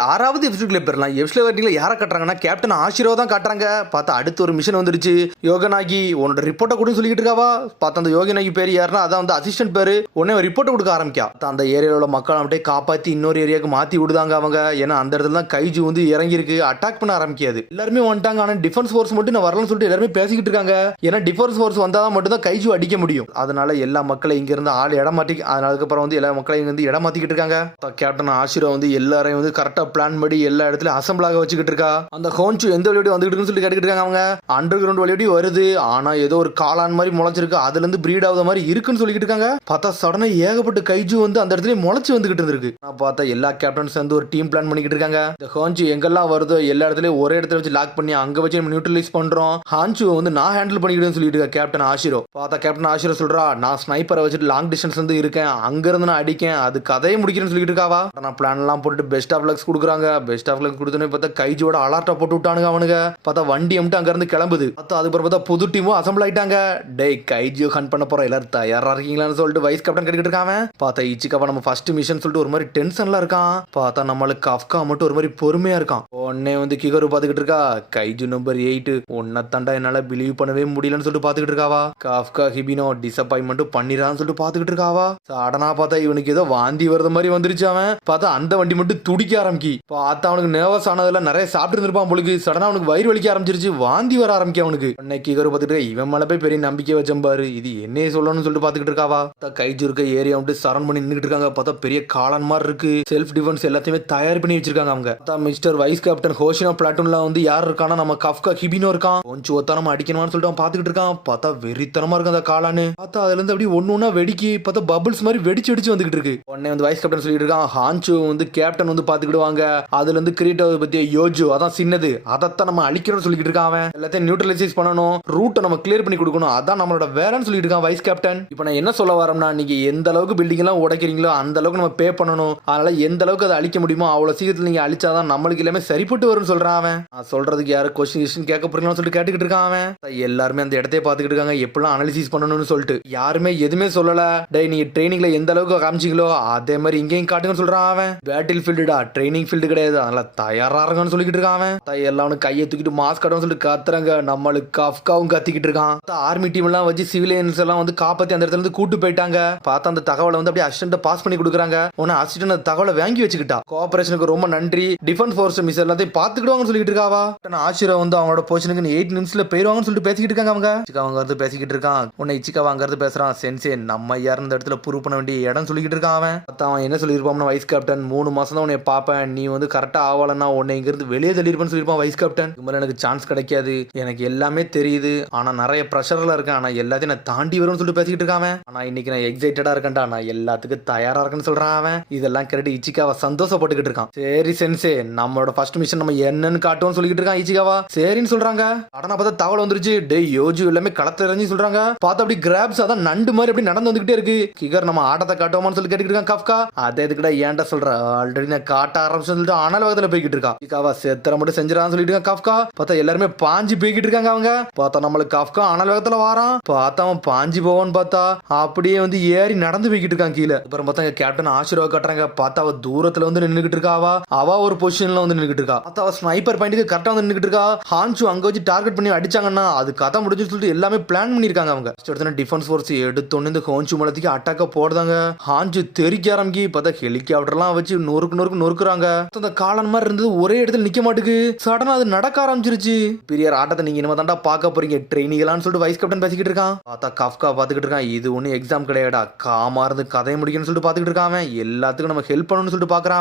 யாராவது எபிசோட்ல போயிடலாம். எபிசோட் வரீங்களா யாரை காட்டுறாங்கன்னா கேப்டன் ஆஷிரோ தான் காட்டுறாங்க. பார்த்தா அடுத்து ஒரு மிஷன் வந்துருச்சு. யோகனாகி உன்னோட ரிப்போர்ட்டை கூட சொல்லிட்டு இருக்காவா. பார்த்தா அந்த யோகனாகி பேர் யாருன்னா அதான் வந்து அசிஸ்டன்ட் பேரு. உடனே ரிப்போர்ட் கொடுக்க ஆரம்பிக்கா. அந்த ஏரியாவில் உள்ள மக்கள் அப்படியே காப்பாற்றி இன்னொரு ஏரியாவுக்கு மாற்றி விடுதாங்க அவங்க. ஏன்னா அந்த இடத்துல தான் கைஜு வந்து இறங்கியிருக்கு. அட்டாக் பண்ண ஆரம்பிக்காது. எல்லாருமே வந்துட்டாங்க. ஆனால் டிஃபென்ஸ் ஃபோர்ஸ் மட்டும் நான் வரலன்னு சொல்லிட்டு எல்லாருமே பேசிக்கிட்டு இருக்காங்க. ஏன்னா டிஃபென்ஸ் ஃபோர்ஸ் வந்தால் தான் மட்டும் தான் கைஜு அடிக்க முடியும். அதனால எல்லா மக்களும் இங்கிருந்து ஆள் இடமாட்டி அதுக்கப்புறம் வந்து எல்லா மக்களையும் இங்க வந்து இடமாத்திக்கிட்டு இருக்காங்க. கேப்டன் ஆஷிரோ வந்து எல்லாரையும் வந்து கரெக்டா பிளான் படி எல்லா இடத்துல அசம்பிளாக வச்சுக்கிட்டு இருக்கா. அந்த ஹோன்சு எந்த வழியோட வந்துகிட்டு சொல்லி கேட்டுக்கிட்டு இருக்காங்க. அவங்க அண்டர் கிரவுண்ட் வழியோட வருது. ஆனா ஏதோ ஒரு காளான் மாதிரி முளைச்சிருக்கு. அதுல இருந்து பிரீட் ஆகுத மாதிரி இருக்குன்னு சொல்லிட்டு இருக்காங்க. பார்த்தா சடனா ஏகப்பட்ட கைஜு வந்து அந்த இடத்துல முளைச்சு வந்துகிட்டு இருந்திருக்கு. நான் பார்த்தா எல்லா கேப்டன்ஸ் வந்து ஒரு டீம் பிளான் பண்ணிக்கிட்டு இருக்காங்க. இந்த ஹோன்சு எங்கெல்லாம் வருதோ எல்லா இடத்துலயும் ஒரே இடத்துல வச்சு லாக் பண்ணி அங்க வச்சு நம்ம நியூட்ரலைஸ் பண்றோம். ஹான்சு வந்து நான் ஹேண்டில் பண்ணிக்கிட்டேன்னு சொல்லிட்டு இருக்க கேப்டன் ஆஷிரோ. பார்த்தா கேப்டன் ஆஷிரோ சொல்றா நான் ஸ்னைப்பரை வச்சுட்டு லாங் டிஸ்டன்ஸ் வந்து இருக்கேன். அங்க இருந்து நான் அடிக்கேன். அது கதையை முடிக்கிறேன்னு சொல்லிட்டு இருக்காவா. நான் பிளான் எல்லாம் போட்டு பெஸ்ட் ஆஃப் லக்ஸ் கொடுக்குறாங்க. பெஸ்ட் ஆஃப் லக்ஸ் கொடுத்தோன்னே பார்த்தா கைஜோட அலர்ட்டா போட்டு விட்டானுங்க அவனுங்க. பார்த்தா வண்டி அம்ட்டு அங்க இருந்து கிளம்புது. பார்த்தா அதுக்கப்புறம் பார்த்தா புது டீமும் அசம்பிள் ஆயிட்டாங்க. டே கைஜியோ ஹண்ட் பண்ண போறோம் எல்லாரும் தயாரா இருக்கீங்களான்னு சொல்லிட்டு வைஸ் கேப்டன் கேட்டுக்கிட்டு இருக்காங்க. பார்த்தா இச்சிக்காவா நம்ம ஃபர்ஸ்ட் மிஷன் சொல்லிட்டு ஒரு மாதிரி டென்ஷன்ல இருக்கான். பார்த்தா நம்மளுக்கு கஃப்கா மட்டும் ஒரு மாதிரி பொறுமையா இருக்கான். உடனே வந்து கிகரு பாத்துக்கிட்டு இருக்கா. கைஜு நம்பர் 8 உன்னை தாண்டா என்னால பிலீவ் பண்ணவே முடியலன்னு சொல்லிட்டு பாத்துக்கிட்டு இருக்காவா. கஃப்கா ஹிபினோ டிசப்பாயின்மெண்ட் பண்ணிரான்னு சொல்லிட்டு பாத்துக்கிட்டு இருக்காவா. சடனா பார்த்தா இவனுக்கு ஏதோ வாந்தி வரது மாதிரி வந்துருச்சு. அவன் பார்த்தா அந்த வண்டி மட்டும் துடிக்க ஆரம்பிக்கி. பார்த்தா அவனுக்கு நர்வஸ் ஆனதுல நிறைய சாப்பிட்டு இருந்திருப்பான் பொழுது. சடனா அவனுக்கு வயிறு வலிக்க ஆரம்பிச்சிருச்சு. வாந்தி வர ஆரம்பிக்க அவனுக்கு. அன்னைக்கு கிகரு பார்த்துட்டு இவன் மேல போய் பெரிய நம்பிக்கை வச்சம்பாரு. இது என்னையே சொல்லணும்னு சொல்லிட்டு பாத்துக்கிட்டு இருக்காவா. கைஜு இருக்க ஏரியா வந்து சரண் பண்ணி நின்றுட்டு இருக்காங்க. பார்த்தா பெரிய காளான் மாதிரி இருக்கு. செல்ஃப் டிஃபென்ஸ் எல்லாத்தையுமே தயார் பண்ணி வச்சிருக்காங்க அவங்க. மிஸ்டர் வைஸ் கேப்டன் ஹோஷினோ பிளாட்டூன்ல வந்து யார் இருக்கானா நம்ம கஃப்கா ஹிபினோ இருக்கான். கொஞ்சம் ஒத்தானமா அடிக்கணும்னு சொல்லிட்டு அவன் பாத்துக்கிட்டு இருக்கான். பார்த்தா வெறித்தனமா இருக்கு அந்த காளானு. பார்த்தா அதுல இருந்து அப்படியே ஒண்ணு வெடிக்கி பார்த்தா பபிள்ஸ் மாதிரி வெடிச்சு வெடிச்சு வந்துகிட்டு இருக்கு. உடனே வந்து வைஸ் கேப்டன் சொல்லிட்டு இருக்கான். ஹான்சு வந்து கேப்டன் வந்து பாத்துக்கிடுவாங்க. அதுல இருந்து கிரியேட்டோ பத்தி யோஜு அதான் சின்னது அதைத்தான் நம்ம அழிக்கணும்னு சொல்லிட்டு இருக்கான். அவன் எல்லாத்தையும் நியூட்ரலைஸ் பண்ணணும். ரூட்டை நம்ம கிளியர் பண்ணி கொடுக்கணும். அதான் நம்மளோட வேலைன்னு சொல்லிட்டு இருக்கான் வைஸ் கேப்டன். இப்போ நான் என்ன சொல்ல வரேன்னா நீங்க எந்த அளவுக்கு பில்டிங் எல்லாம் உடைக்கிறீங்களோ அந்த அளவுக்கு நம்ம பே பண்ணணும். அதனால எந்த அளவுக்கு அதை அழிக்க முடியுமோ அவ்வளவு சீக்கிரத்தில் நீங்க அழிச்சாதான் நம்மளுக்கு எல்லாமே சரிப்பட்டு வரும்னு சொல்றான் அவன். நான் சொல்றதுக்கு யாரும் கொஸ்டின் கேட்க போறீங்கன்னு சொல்லிட்டு கேட்டுக்கிட்டு இருக்கான் அவன். எல்லாருமே அந்த இடத்தையே பாத்துக்கிட்டு இருக்காங்க. எப்படிலாம் அனாலிசிஸ் பண்ணணும்னு சொல்லிட்டு யாருமே எதுவுமே சொல்லல. டே நீங்க ட்ரைனிங்ல எந்த அளவுக்கு காமிச்சிங்களோ அதே மாதிரி இங்கேயும் காட்டுங்கன்னு சொல்றான் அவன். பேட்டில் ஃபீல்டுடா ட்ரைனிங் ஃபீல்டு கிடையாது. அதனால தயாரா இருங்கன்னு சொல்லிட்டு இருக்கான் அவன். எல்லாரும் கையை தூக்கிட்டு மாஸ்க் கட்டணும்னு சொல்லிட்டு காத்துறாங்க. நம்மளுக்கு கஃப்காவும் கத்திக்கிட்டு இருக்கான். ஆர்மி டீம் எல்லாம் வச்சு சிவிலியன்ஸ் எல்லாம் வந்து காப்பாத்தி அந்த இடத்துல இருந்து கூட்டு போயிட்டாங்க. பார்த்தா அந்த தகவலை வந்து அப்படியே அசிஸ்டன்ட் பாஸ் பண்ணி கொடுக்குறாங்க. உடனே அசிஸ்டன்ட் அந்த தகவலை வாங்கி வச்சுக்கிட்டா. கோஆபரேஷனுக்கு ரொம்ப நன்றி. டிஃபென்ஸ் ஃபோர்ஸ் மிஸ் எல்லாத்தையும் பாத்துக்கிடுவாங்கன்னு சொல்லிட்டு இருக்காவா. ஆஷிரோ வந்து அவங்களோட பொசிஷனுக்கு 8 நிமிஷத்துல போயிருவாங்கன்னு சொல்லிட்டு பேசிக்கிட்டு இருக்காங்க அவங்க. இச்சிகாவா வந்து பேசிக்கிட்டு இருக்கான். உன்னை இச்சிகாவா அங்க இருந்து பேசுறான். சென்சே நம்ம யார் இந்த இடத்துல ப்ரூவ் பண்ண வேண்டிய இடம் சொல்லிக்கிட்டு இருக்கான் அவன். அவன் என்ன சொல்லியிருப்பான் வைஸ் கேப்டன் 3 மாசம் தான் உன்னை பாப்பேன். நீ வந்து கரெக்டா ஆவலன்னா உன்னை இங்க இருந்து வெளியே தள்ளிருப்பேன்னு சொல்லியிருப்பான் வைஸ் கேப்டன். இது எனக்கு சான்ஸ் கிடைக்காது. எனக்கு எல்லாமே தெரியுது. ஆனா நிறைய ப்ரெஷர்ல இருக்கேன். ஆனா எல்லாத்தையும் நான் தாண்டி வரும்னு சொல்லிட்டு பேசிக்கிட்டு இருக்கான். ஆனா இன்னைக்கு நான் எக்ஸைட்டடா இருக்கேன்டா. நான் எல்லாத்துக்கும் தயாரா இருக்கேன்னு சொல்றான் அவன். இதெல்லாம் கேட்டு இச்சிகாவா சந்தோஷப்பட்டுக்கிட்டு இருக்கான். சரி சென்சே நம்மளோட ஃபர்ஸ்ட் மிஷன் நம்ம என்னன்னு காட்டுவோம் சொல்லிட்டு இருக்கான் இச்சிகாவா. சரின்னு சொல்றாங்க. அடனா பார்த்தா தகவல் வந்துருச்சு. டே யோஜு எல்லாமே களத்துல இறங்கி சொல்றாங்க. பார்த்தா அப்படி கிராப்ஸ் அதான் நண்டு மாதிரி அப்படி நடந்து வந்துகிட்டே இருக்கு. கிகர் நம்ம ஆட்டத்தை காட்டுவோமான்னு சொல்லி கேட்டுக்கிட்டு இருக்கான் கஃப்கா. அதே இதுக்கிட்ட ஏன்டா சொல்ற ஆல்ரெடி நான் காட்ட ஆரம்பிச்சு சொல்லிட்டு ஆனால வகத்துல போய்கிட்டு இருக்கான். இச்சிகாவா செத்தர மட்டும் செஞ்சிடான்னு சொல்லிட்டு இருக்கான் கஃப்கா. பார்த்தா எல்லாருமே பாஞ்சு போய்கிட்டு இருக்காங்க அவங்க. பார்த்தா நம்மளுக்கு கஃப்கா ஆனால வகத்துல வாரான். பார்த்தா அவன் பாஞ்சு போவான்னு பார்த்தா அப்படியே வந்து ஏறி நடந்து போய்கிட்டு இருக்கான் கீழே. அப்புறம் பார்த்தா கேப்டன் ஆஷிர்வாத் காட்டுறாங்க. பார்த்தா அவ தூரத்துல வந்து நின்னுகிட்டு இருக்காவா. அவ ஒரு பொசிஷன்ல வந்து நின்னுகிட்டு இருக்கா. பார்த்தா அவ ஸ்னைப்பர் பாயிண்ட்க்கு கரெக்டா வந்து நின்னுகிட்டு இருக்கா. ஹான்சு அங்க வச்சு டார்கெட் பண்ணி அடிச்சாங்கன்னா அது கதை முடிஞ்சு சொல்லிட்டு எல்லாமே பிளான் பண்ணிருக்காங்க அவங்க. டிஃபென்ஸ் ஃபோர்ஸ் எடுத்தோன்னு இந்த ஹான்சு மலத்துக்கு அட்டாக்க போடுறாங்க. ஹான்சு தெரிக்க ஆரம்பிக்கி. பார்த்தா ஹெலிகாப்டர் எல்லாம் வச்சு நொறுக்குறாங்க. அந்த காளான் மாதிரி இருந்தது ஒரே இடத்துல நிக்க மாட்டுக்கு. சடனா அது நடக்க ஆரம்பிச்சிருச்சு. பெரிய ஆட்டத்தை நீங்க இனிமே தாண்டா பார்க்க போறீங்க ட்ரெயினிங்களான்னு சொல்லிட்டு வைஸ் கேப்டன் பேசிக்கிட்டு இருக்கான். பார்த்தா கஃப்கா பாத்துக்கிட்டு இருக்கான். இது ஒண்ணு எக்ஸாம் கிடையாடா. காமா இருந்து கதையை முடிக்கணும்னு சொல்லிட்டு பாத்துக்கிட்டு இருக்கான். எல்லாத்துக்கும் நம்ம ஹெல்ப் பண்ணணும்னு சொல்லிட்டு பாக்குறான்.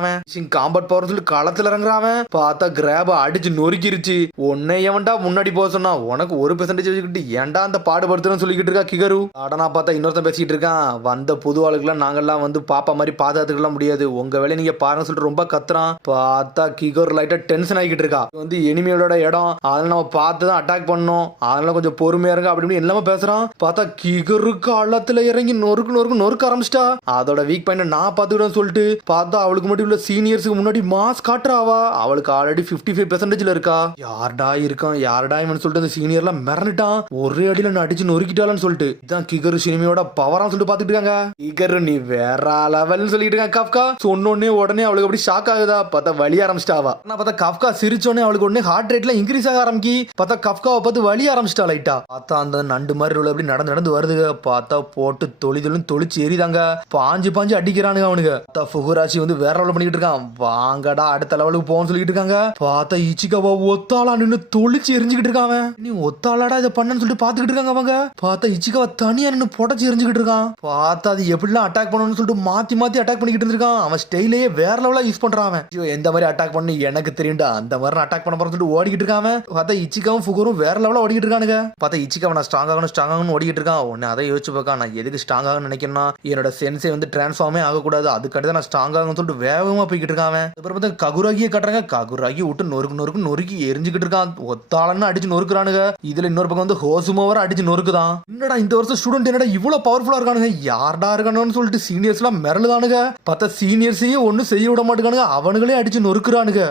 காம்பட் பவர் சொல்லிட்டு களத்துல இறங்குறான். பார்த்தா கிராப அடிச்சு நொறுக்கிருச்சு. உன்னை எவன்டா முன்னாடி போக சொன்னா உனக்கு 1% வச்சுக்கிட்டு ஏன்டா அந்த பாடுபடுத்துறன்னு சொல்லிக்கிட்டு இருக்கா கிகரு. அடனா பார்த்தா இன்னொருத்தன் பேசிக்கிட்டு இருக்கான். வந்த புது ஆளுக்கெல்லாம் நாங்கெல்லாம் வந்து பாப்பா மாதிரி பாதுகாத்துக்கலாம் முடியாது. உங்க வேலையை நீங்க பாருன்னு சொல்லிட்டு ரொம்ப கத்துறான். பார்த்தா கிகர் லைட்டா டென்ஷன் ஆகிட்டு இருக்கா. வந்து எனிமியோட இடம் அதனால நம்ம பார்த்து தான் அட்டாக் பண்ணணும். அதனால கொஞ்சம் பொறுமையா இருங்க அப்படி எல்லாமே பேசுறான். பார்த்தா கிகருக்கு அள்ளத்துல இறங்கி நொறுக்க ஆரம்பிச்சிட்டா. அதோட வீக் பாயிண்ட் நான் பாத்துக்கிட்டேன்னு சொல்லிட்டு பார்த்தா அவளுக்கு மட்டும் உள்ள சீனியர்ஸுக்கு முன்னாடி மாஸ் காட்டுறாவா. அவளுக்கு ஆல்ரெடி 55% இருக்கா. யார்டா இவன் சொல்லிட்டு அந்த சீனியர்லாம் மிரண்டுட்டான். ஒரே அடியில நான் அடிச்சு நொறுக்கிட்டாலும் சொல்லிட்டு இதான் கிகரு சினிமையோட பவரா சொல்லிட்டு பாத்துட்டு இருக்காங்க. கிகரு நீ வேற லெவல்னு சொல்லிட்டு இருக்காங்க கஃப்கா. சொன்னோடனே உடனே அவளுக்கு அப்படி ஷாக் ஷாக் ஆகுதா பார்த்தா வலி ஆரம்பிச்சிட்டாவா. நான் பார்த்தா கஃப்கா சிரிச்சோன்னே அவளுக்கு உடனே ஹார்ட் ரேட்ல இன்க்ரீஸ் ஆக ஆரம்பிக்கி பார்த்தா கஃப்காவை பார்த்து வலி ஆரம்பிச்சிட்டா லைட்டா. பார்த்தா அந்த நண்டு மாதிரி உள்ள அப்படி நடந்து வருதுங்க. பார்த்தா போட்டு தொளிச்சு எரிதாங்க. பாஞ்சு அடிக்கிறானுங்க அவனுங்க. பார்த்தா ஃபுகுராச்சி வந்து வேற லெவல் பண்ணிக்கிட்டு இருக்கான். வாங்கடா அடுத்த லெவலுக்கு போன்னு சொல்லிட்டு இருக்காங்க. பார்த்தா இச்சிகாவா ஒத்தாளா நின்று தொளிச்சு எரிஞ்சுக்கிட்டு இருக்கான். நீ ஒத்தாளாடா இதை பண்ணன்னு சொல்லிட்டு பாத்துக்கிட்டு இருக்காங்க அவங்க. பார்த்தா இச்சிகாவா தனியா நின்று புடச்சு எரிஞ்சுக்கிட்டு இருக்கான். பார்த்தா அது எப்படிலாம் அட்டாக் பண்ணணும்னு சொல்லிட்டு மாத்தி அட்டாக் பண்ணிக்கிட்டு இருக்கான். அவன் ஸ்டைலையே வேற லெவலா யூஸ் பண்றான். அவன் எந்த மாதிரி அட்டாக் பண்ணி எனக்கு தெரியும்டா, அந்த மாதிரி அட்டாக் பண்ண போறேன்னு சொல்லிட்டு ஓடிக்கிட்டு இருக்கான். பார்த்தா இச்சிகாவும் ஃபுகுரும் வேற லெவலா ஓடிக்கிட்டு இருக்கானுங்க. பார்த்தா இச்சிகாவை நான் ஸ்ட்ராங் ஆகணும் ஓடிக்கிட்டு இருக்கான். உடனே அதை யோசிச்சு பார்க்க நான் எதுக்கு ஸ்ட்ராங் ஆகணும்னு நினைக்கிறேன்னா என்னோட சென்ஸை வந்து டிரான்ஸ்ஃபார்மே ஆகக்கூடாது, அதுக்கடுத்து நான் ஸ்ட்ராங் ஆகணும்னு சொல்லிட்டு வேகமா போய்கிட்டு இருக்கான். அப்புறம் பார்த்தா ககுராகியை காட்டுறாங்க. ககுராகி விட்டு நொறுக்கு எரிஞ்சுக்கிட்டு இருக்கான். ஒத்தாளன்னு அடிச்சு நொறுக்குறானுங்க. இதுல இன்னொரு பக்கம் வந்து ஹோசுமோவரை அடிச்சு நொறுக்குதான். என்னடா இந்த வருஷம் ஸ்டூடெண்ட் என்னடா இவ்வளவு பவர்ஃபுல்லா இருக்கானுங்க, யார்டா இருக்கானுன்னு சொல்லிட்டு சீனியர்ஸ் எல்லாம் மிரளுதானுங்க. பார்த்தா சீனியர்ஸையே ஒன்னும் செய்ய விட மாட்டேங்கானுங்க, அவனுங்களே அடிச்சு நொறுக்குறானுங்க.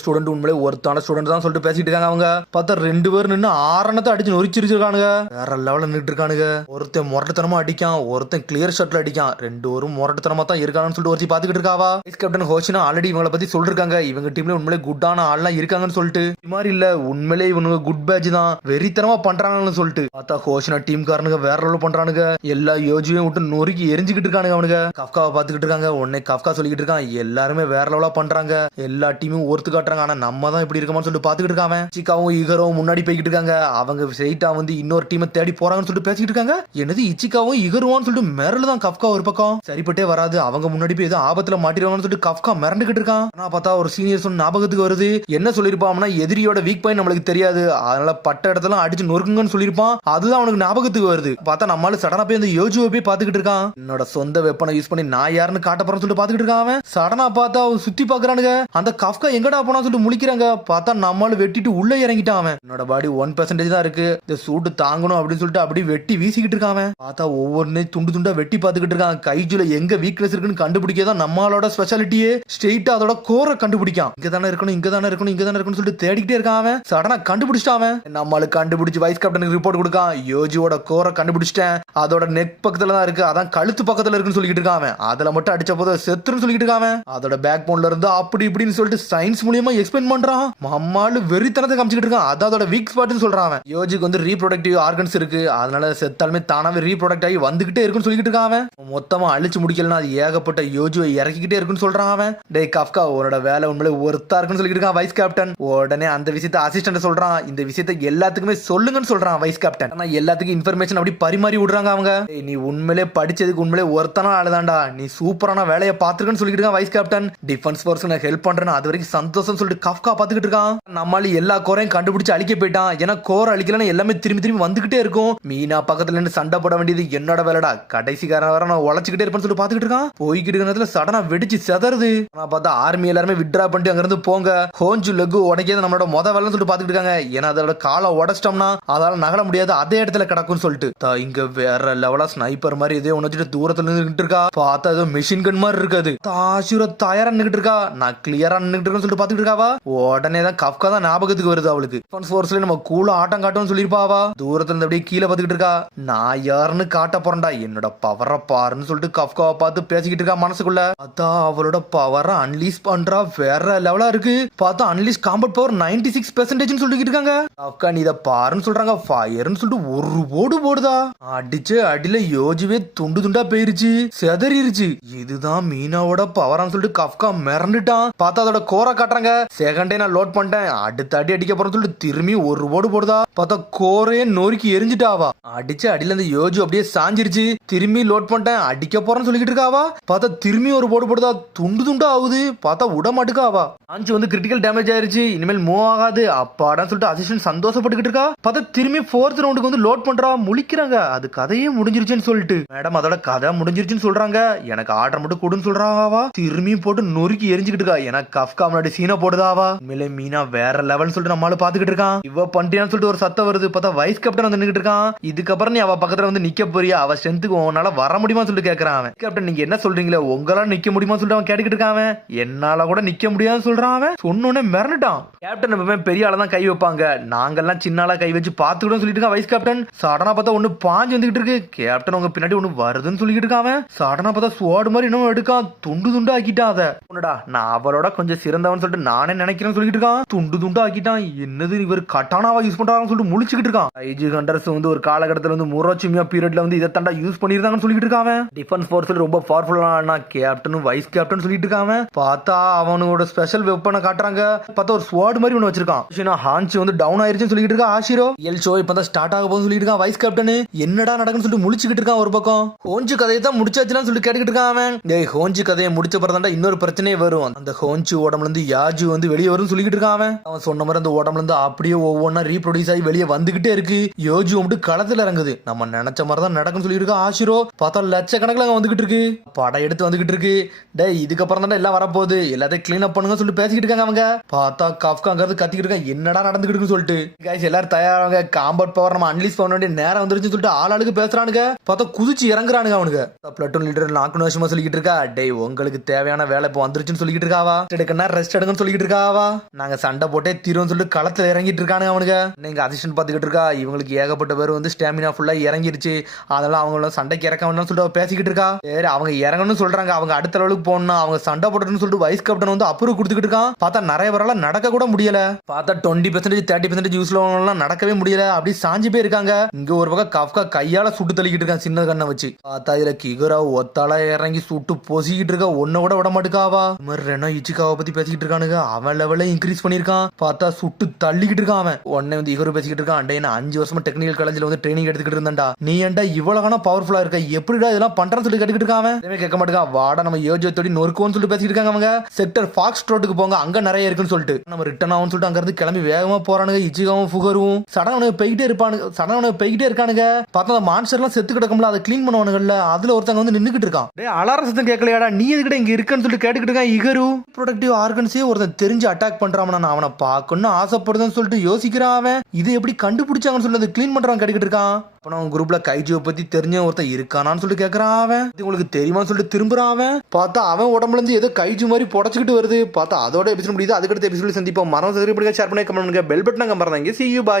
ஸ்டூடெண்ட் உண்மையிலே ஒருத்தான ஸ்டூடெண்ட் தான் சொல்லிட்டு பேசிட்டு இருக்காங்க அவங்க. பார்த்தா 2 பேர் நின்று ஆரணத்தை அடிச்சு நொறிச்சிருக்கானுங்க. வேற லெவல்ல நின்று இருக்கானுங்க. ஒருத்தன் முரட்டுத்தனமா அடிக்கான், ஒருத்தன் கிளியர் ஷாட்ல அடிக்கான். 2 பேரும் முரட்டுத்தனமா தான் இருக்கானு சொல்லிட்டு ஒருத்தி பாத்துக்கிட்டு இருக்காவா. வைஸ் கேப்டன் ஹோஷினா ஆல்ரெடி இவங்களை பத்தி சொல்லிருக்காங்க. இவங்க டீம்ல உண்மையிலே குட்டான ஆள்லாம் இருக்காங்கன்னு சொல்லிட்டு. இது மாதிரி இல்ல, உண்மையிலே இவனுங்க குட் பேட்ச் தான், வெறித்தனமா பண்றாங்கன்னு சொல்லிட்டு. பார்த்தா ஹோஷினா டீம் காரனுங்க வேற லெவல் பண்றானுங்க. எல்லா யோஜியும் விட்டு நொறுக்கி எரிஞ்சுக்கிட்டு இருக்கானுங்க அவனுங்க. கஃப்காவை பாத்துக்கிட்டு இருக்காங்க. உடனே கஃப்கா சொல்லிக்கிட்டு இருக்கான் எல்லாருமே வேற லெவலா பண்றாங்க, எல்லா டீமும் ஒருத்து காட்டுறாங்க, ஆனா நம்ம தான் இப்படி இருக்கமான்னு சொல்லிட்டு பாத்துக்கிட்டு இருக்காங்க. இச்சிகாவும் இகரும் முன்னாடி போய்கிட்டு இருக்காங்க. அவங்க ஸ்ட்ரைட்டா வந்து இன்னொரு டீமை தேடி போறாங்கன்னு சொல்லிட்டு பேசிக்கிட்டு இருக்காங்க. என்னது இச்சிகாவும் இகருவான்னு சொல்லிட்டு மிரளு தான் கஃப்கா ஒரு பக்கம். சரிப்பட்டே வராது, அவங்க முன்னாடி போய் ஏதோ ஆபத்துல மாட்டிடுவாங்கன்னு சொல்லிட்டு கஃப்கா மிரண்டுகிட்டு இருக்கான். ஆனா பார்த்தா ஒரு சீனியர் சொன்ன ஞாபகத்துக்கு வருது. என்ன சொல்லிருப்பான்னா எதிரியோட வீக் பாயிண்ட் நம்மளுக்கு தெரியாது, அதனால பட்ட இடத்துல அடிச்சு நொறுக்குங்கன்னு சொல்லிருப்பான். அதுதான் அவனுக்கு ஞாபகத்துக்கு வருது. பார்த்தா நம்மளால சடனா போய் அந்த யோஜுவை போய் பாத்துக்கிட்டு இருக்கான். என்னோட சொந்த வெப்பனை யூஸ் பண்ணி நான் யாருன்னு காட்ட போறேன்னு சொல்லிட்டு பாத்துக்கிட்டு இருக்கான். சடனா பார்த்தா சுத்தி பாக்குறானுங்க. அந்த கஃப்கா எங்கடா போனா சொல்லிட்டு முழிக்கிறாங்க. பார்த்தா நம்மால வெட்டிட்டு உள்ள இறங்கிட்டான். அவன் என்னோட பாடி 1% தான் இருக்கு, இந்த சூட்டு தாங்கணும் அப்படின்னு சொல்லிட்டு அப்படியே வெட்டி வீசிக்கிட்டு இருக்கான். பார்த்தா ஒவ்வொரு துண்டா வெட்டி பாத்துக்கிட்டு இருக்கான். கைஜுல எங்க வீக்னஸ் இருக்குன்னு கண்டுபிடிக்கதான் நம்மளோட ஸ்பெஷாலிட்டியே. ஸ்ட்ரெயிட்டா அதோட கோரை கண்டுபிடிக்கான். இங்க தானே இருக்கணும் சொல்லிட்டு தேடிக்கிட்டே இருக்கான். அவன் சடனா கண்டுபிடிச்சிட்டான். நம்மளுக்கு கண்டுபிடிச்சு வைஸ் கேப்டனுக்கு ரிப்போர்ட் கொடுக்கான். யோஜியோட கோரை கண்டுபிடிச்சிட்டேன், அதோட நெக் பக்கத்துல தான் இருக்கு, அதான் கழுத்து பக்கத்துல இருக்குன்னு சொல்லிட்டு இருக்கான். அதுல மட்டும் அடிச்ச போது செத்துன்னு சொல்லிட்டு இருக்கான். அதோட பேக் போன்ல இருந்து அப்படி இப்படின்னு சொல்லிட்டு சயின்ஸ் மூலியமா எக்ஸ்பிளைன் பண்றான். மம்மாலு வெறித்தனத்தை காமிச்சிட்டு இருக்கான். அதோட வீக் ஸ்பாட்னு சொல்றான். யோஜிக்கு வந்து ரீப்ரொடக்டிவ் ஆர்கன்ஸ் இருக்கு, அதனால செத்தாலுமே தானாவே ரீப்ரொடக்ட் ஆகி வந்துகிட்டே இருக்குன்னு சொல்லிட்டு இருக்கான். மொத்தமா அழிச்சு முடிக்கலன்னா அது ஏகப்பட்ட யோஜியை இறக்கிக்கிட்டே இருக்குன்னு சொல்றான். டே கஃப்கா உன்னோட வேலை உண்மையிலே ஒருத்தா இருக்குன்னு சொல்லிட்டு இருக்கான் வைஸ் கேப்டன். உடனே அந்த விஷயத்தை அசிஸ்டன்ட் சொல்றான். இந்த விஷயத்தை எல்லாத்துக்குமே சொல்லுங்கன்னு சொல்றான் வைஸ் கேப்டன். ஆனா எல்லாத்துக்கும் இன்ஃபர்மேஷன் அப்படி பரிமாறி விடுறாங்க அவங்க. நீ உண்மையிலே படிச்சதுக்கு உண்மையிலே ஒருத்தான ஆளுதான்டா, நீ சூப்பரான வேலையை பாத்துருக்கன்னு சொல்லிட்டு இருக்கான் வைஸ் கேப்டன். டிஃபென்ஸ் ஃபோர்ஸ்க்கு நான் ஹெல்ப் பண்றேன்னு அது வரைக்கும் சந்தோஷம் சொல்லிட்டு கஃப்கா பாத்துக்கிட்டு இருக்கான். நம்மளால எல்லா கோரையும் கண்டுபிடிச்சு அழிக்க போயிட்டான். ஏன்னா கோரை அழிக்கலன்னு எல்லாமே திரும்பி வந்துகிட்டே இருக்கும். மீனா பக்கத்துல இருந்து சண்டை போட வேண்டியது என்னோட வேலைடா, கடைசிக்காரன் வர நான் உழைச்சிக்கிட்டே இருப்பேன்னு சொல்லிட்டு பாத்துக்கிட்டு இருக்கான். போய்கிட்டு இருக்கிறதுல சடனா வெடிச்சு செதறுது. ஆனா பார்த்தா ஆர்மி எல்லாருமே விட்ரா பண்ணிட்டு அங்க இருந்து போங்க, ஹோஞ்சு லெகு உடைக்கிறது நம்மளோட வேலைன்னு சொல்லிட்டு பாத்துக்கிட்டு இருக்காங்க. ஏன்னா அதோட காலை உடைச்சிட்டோம்னா அதால நகர முடியாது, அதே இடத்துல கிடக்கும்னு சொல்லிட்டு இங்க வேற லெவலா ஸ்னைப்பர் மாதிரி இதே ஒன்னு தூரத்துல நின்றுட்டு இருக்கா. பார்த்தா ஏதோ மிஷின் கன் மாதிரி இருக்காது. தாஷுர தயாரா நின்றுட்டு இருக்கா, நான் கிளியரா நின்றுட்டு இருக்கேன்னு சொல்லிட்டு பாத்துக்கிட்டு இருக்காவா. உடனே தான் கஃப்கா தான் ஞாபகத்துக்கு வருது அவளுக்கு. டிஃபென்ஸ் ஃபோர்ஸ்ல நம்ம கூல ஆட்டம் காட்டும்னு சொல்லிருப்பாவா. தூரத்துல இருந்து அப்படியே கீழே பாத்துக்கிட்டு இருக்கா. நான் யாருன்னு காட்ட போறேன்டா, என்னோட பவரை பாருன்னு சொல்லிட்டு கஃப்காவை பார்த்து பேசிக்கிட்டு இருக்கா மனசுக்குள்ள. பார்த்தா அவளோட பவரை அன்லீஸ் பண்றா, வேற லெவலா இருக்கு. பார்த்தா அன்லீஸ் காம்பட் பவர் 96% சொல்லிட்டு இருக்காங்க. கஃப்கா நீ இதை பாருன்னு சொல்றாங்க. ஃபயர்னு சொல்லிட்டு ஒரு போடு போடுதா. அடிச்சு அடியில யோஜிவே துண்டா போயிருச்சு, செதறிருச்சு. இதுதான் மீனாவோட பவரான்னு சொல்லிட்டு கஃப்கா மிரண்டுட்டான். பார்த்தா அதோட கோரை காட்டுறாங்க. செகண்டே நான் லோட் பண்ணிட்டேன், அடுத்த அடி அடிக்க போறேன்னு சொல்லிட்டு திரும்பி ஒரு போடு போடுதா. பார்த்தா கோரையே நொறுக்கி எரிஞ்சிட்டாவா. அடிச்சு அடியில இருந்து யோஜி அப்படியே சாஞ்சிருச்சு. திரும்பி லோட் பண்ணிட்டேன், அடிக்க போறேன்னு சொல்லிக்கிட்டு இருக்காவா. பார்த்தா திரும்பி ஒரு போடு போடுதா, துண்டா ஆகுது. பார்த்தா விட மாட்டுக்காவா. ஆஞ்சு வந்து கிரிட்டிக்கல் டேமேஜ் ஆயிருச்சு, இனிமேல் மூவ் ஆகாது அப்பாடான்னு சொல்லிட்டு அசிஸ்டன்ட் சந்தோஷப்பட்டுக்கிட்டு இருக்கா. பார்த்தா திரும்பி 4th ரவுண்டுக்கு வந்து லோட் பண்றா. முழிக்கிறாங்க, அது கதையே முடிஞ்சிருச்சுன்னு சொல்லிட்டு. மேடம் அதோட கதை முடிஞ்சிருச்சுன்னு சொல்றாங்க, எனக்கு ஆர்டர் மட்டும் கொடுன்னு சொல்றாவா. திரும்பியும் போட்டு நொறுக்கி எரிஞ்சுக்கிட்டு இருக்கா. எனக்கு கஃப்கா முன்னாடி சீனை போடுதாவா உண்மையிலே மீனா வேற லெவல்னு சொல்லிட்டு நம்மளால பாத்துக்கிட்டு இருக்கான். இவ பண்டியான்னு சொல்லிட்டு ஒரு சத்தம் வருது. பார்த்தா வைஸ் கேப்டன் வந்து நின்னுட்டு இருக்கான். இதுக்கப்புறம் நீ அவ பக்கத்துல வந்து நிக்க போறியா, அவ ஸ்ட்ரென்த்துக்கு உன்னால வர முடியுமா சொல்லிட்டு கேட்கறான். அவன் கேப்டன் நீங்க என்ன சொல்றீங்களே, உங்களால நிக்க முடியுமா சொல்லிட்டு அவன் கேட்டுக்கிட்டு இருக்கான். அவன் என்னால கூட நிக்க முடியாதுன்னு சொல்றான். அவன் சொன்னோன்னே மிரண்டுட்டான். கேப்டன் எப்பவுமே பெரிய ஆளா தான் கை வைப்பாங்க, நாங்கெல்லாம் சின்ன ஆளா கை வச்சு பாத்துக்கிட்டோம் சொல்லிட்டு இருக்கான் வைஸ் கேப்டன். சடனா பார்த்தா ஒண்ணு பாஞ்சு வந்துகிட்டு இருக்கு. கேப்டன் உங்க பின்னாடி ஒண்ணு வருதுன்னு சொல்லிட்டு இருக்கான். அவன் சடனா பார்த்தா ஸ்வாட் மாதிரி இன்னும் எடுக்கான், துண்டு துண்டு ஆக்கிட்டான். அதை உன்னடா நான் அவரோட கொஞ்சம் சிறந்தவன் சொல்லிட்டு நானே நினைக்கிறேன்னு சொல்லிட்டு இருக்கான். துண்டு துண்டு ஆக்கிட்டான். என்னது இவர் கட்டானாவா யூஸ் பண்றாங்கன்னு சொல்லிட்டு முழிச்சுக்கிட்டு இருக்கான். ஐஜி ஹண்டர்ஸ் வந்து ஒரு காலகட்டத்தில் வந்து முரோச்சிமியா பீரியட்ல வந்து இதை தாண்டா யூஸ் பண்ணிருந்தாங்கன்னு சொல்லிட்டு இருக்கான். டிஃபென்ஸ் ஃபோர்ஸ்ல ரொம்ப பவர்ஃபுல்லான கேப்டனும் வைஸ் கேப்டன் சொல்லிட்டு இருக்கான். பார்த்தா அவனோட ஸ்பெஷல் வெப்பனை காட்டுறாங்க. பார்த்தா ஒரு ஸ்வாட் மாதிரி ஒன்று வச்சிருக்கான். ஹான்சி வந்து டவுன் ஆயிருச்சுன்னு சொல்லிட்டு இருக்கா. ஆஷிரோ எல் ஷோ இப்போ தான் ஸ்டார்ட் ஆக போகுதுன்னு சொல்லிட்டு இருக்கான். வைஸ் கேப்டன் என்னடா நடக்குன்னு சொல்லிட்டு முழிச்சுக்கிட்டு இருக்கான். ஒரு பக்கம் ஹோன்ஜி கதையை தான் முடிச்சாச்சுன்னு சொல்லிட்டு கேட்டுக்கிட்டு இருக்கான். அவன் டேய் ஹோன்ஜி கதையை முடிச்ச பிறந்தாண்டா இன்னொரு பிரச்சனையே வரும். அந்த ஹோன்ஜி உடம்புல இருந்து யாஜு வந்து வெளியே வரும்னு சொல்லிக்கிட்டு இருக்கான். அவன் சொன்ன மாதிரி அந்த உடம்புல இருந்து அப்படியே ஒவ்வொன்னா ரீப்ரொடியூஸ் ஆகி வெளியே வந்துகிட்டே இருக்கு. யோஜு மட்டும் களத்துல இறங்குது. நம்ம நினைச்ச மாதிரி தான் நடக்கும்னு சொல்லிட்டு இருக்கா. ஆஷிரோ பார்த்தா லட்சக்கணக்கில் அங்க வந்துகிட்டு இருக்கு, படம் எடுத்து வந்துகிட்டு இருக்கு. டேய் இதுக்கப்புறம் தான் எல்லாம் வரப்போகுது, எல்லாத்தையும் கிளீன் அப் பண்ணுங்க சொல்லிட்டு பேசிக்கிட்டு இருக்காங்க. அவங்க பார்த்தா கஃப்காங்கிறது கத்திக்கிட்டு இருக்காங்க, என்னடா நடந்துகிட்டு இருக்குன்னு சொல்லிட்டு. கைஸ் எல்லாரும் தயாராங்க, காம்பவுண்ட் பவர் நம்ம அன்லீஸ் பண்ண வேண்டிய நேரம் வந்துருச்சுன்னு சொல்லிட்டு ஆளுக்கு பேசுறானுங்க. பார்த்தா குதிச்சு இறங்குறானுங்க. அவனுக்கு பிளட்டூன் லீடர் நாக்கு வருஷமா சொல்லிக்கிட்டு இருக்கா. டேய் உங்களுக்கு தேவையான வேலை இப்போ வந்துருச்சுன்னு சொல்லிட்டு இருக்காவா. எடுக்கனா ரெஸ்ட் எடுங்கன்னு சொல்லிட்டு இருக்காவா. நாங்க சண்டை போட்டே தீரும்னு சொல்லிட்டு களத்துல இறங்கிட்டு இருக்கானுங்க. அவனுங்க நீங்க அசிஸ்டன்ட் பாத்துக்கிட்டு இருக்கா. இவங்களுக்கு ஏகப்பட்ட பேர் வந்து ஸ்டாமினா ஃபுல்லா இறங்கிருச்சு, அதெல்லாம் அவங்கள சண்டைக்கு இறக்க வேண்டாம்னு சொல்லிட்டு பேசிக்கிட்டு இருக்கா. சரி அவங்க இறங்கணும்னு சொல்றாங்க, அவங்க அடுத்த லெவலுக்கு போகணும், அவங்க சண்டை போட்டுன்னு சொல்லிட்டு வைஸ் கேப்டன் வந்து அப்ரூவ் கொடுத்துக்கிட்டு இருக்கான். பார்த்தா நிறைய பேரால நடக்க கூட முடியல. பார்த்தா 20% 30% யூஸ்ல நடக்கவே முடியல, அப்படி சாஞ்சு போய் இருக்காங்க. இங்க ஒரு பக்கம் கஃப்கா கையால சுட்டு தள்ளிக்கிட்டு இருக்கான் சின்ன கண்ணை வச்சு. பார்த்தா இதுல கிகரா ஒத்தால இறங்கி சுட்டு பொசிக்கிட்டு இருக்கா. ஒன்ன கூட விட மாட்டுக்காவா. இந்த மாதிரி ரெனோ இச்சிகாவை பத்தி பேசிக்கிட்டு இருக்கானுங்க. அவன் லெவல இன்க்ரீஸ் பண்ணிருக்கான். பார்த்தா சுட்டு தள்ளிக்கிட்டு இருக்கான். அவன் உடனே வந்து இகரு பேசிக்கிட்டு இருக்கான். அண்டே நான் 5 வருஷமா டெக்னிக்கல் காலேஜ்ல வந்து ட்ரைனிங் எடுத்துக்கிட்டு இருந்தா, நீ ஏன்டா இவ்வளவு பவர்ஃபுல்லா இருக்க, எப்படிடா இதெல்லாம் பண்றன்னு சொல்லி கேட்டுக்கிட்டு இருக்கான். அவன் கேட்க மாட்டேங்க. வாடா நம்ம யோஜத்தோடி நொறுக்குவோன்னு சொல்லிட்டு பேசிக்கிட்டு இருக்காங்க. அவங்க செக்டர் ஃபாக்ஸ் ரோட்டுக்கு போங்க, அங்க நிறைய இருக்குன்னு சொல்லிட்டு நம்ம ரிட்டர்ன் ஆகும்னு சொல்லிட்டு அங்க இருந்து கிளம்பி வேகமா போறானுங்க. இச்சிகாவும் ஃபுகரும் சடன போய்கிட்டே இருப்பானுங்க. சடன போய்கிட்டே இருக்கானுங்க. பார்த்தா அந்த மான்ஸ்டர் எல்லாம் செத்து கிடக்கும்ல, அதை கிளீன் பண்ணுவானுங்கல்ல, அதுல ஒருத்தங்க வந்து நின்னுக்கிட்டு இருக்கான். டேய் அலாரம் சத்தம் கேட்கலையாடா, நீ எதுக்கிட்ட இங்க இருக்குன்னு சொல்லிட்டு கேட்டுக்கிட்டு இருக்கான். இகரு ப்ரொடக்டிவ் ஆர்கன்ஸே ஒருத்தன் தெரிஞ்சு அட்டாக் பண்றான், நான் அவனை பார்க்கணும்னு ஆசைப்படுதுன்னு சொல்லிட்டு யோசிக்கிறான். அவன் இது எப்படி கண்டுபிடிச்சாங்கன்னு சொல்லி கிளீன் பண்றான் கேட்டுக்கிட்டு இருக்கான். அப்ப அவன் குரூப்ல கைஜுவை பத்தி தெரிஞ்ச ஒருத்தன் இருக்கானான்னு சொல்லிட்டு கேட்கறான். அவன் உங்களுக்கு தெரியுமான்னு சொல்லிட்டு திரும்புறான். அவன் பார்த்தா அவன் உடம்புல இருந்து ஏதோ கைஜு மாதிரி புடச்சுக்கிட்டு வருது. பார்த்தா அதோட எபிசோட் முடியுது. அதுக்கடுத்த எபிசோட் சந்திப்போம். மரம் சரி ஷேர் பண்ணி கமெண்ட் பண்ணுங்க. பெல் பட்டனை மறந்தாங்க. See you, bye.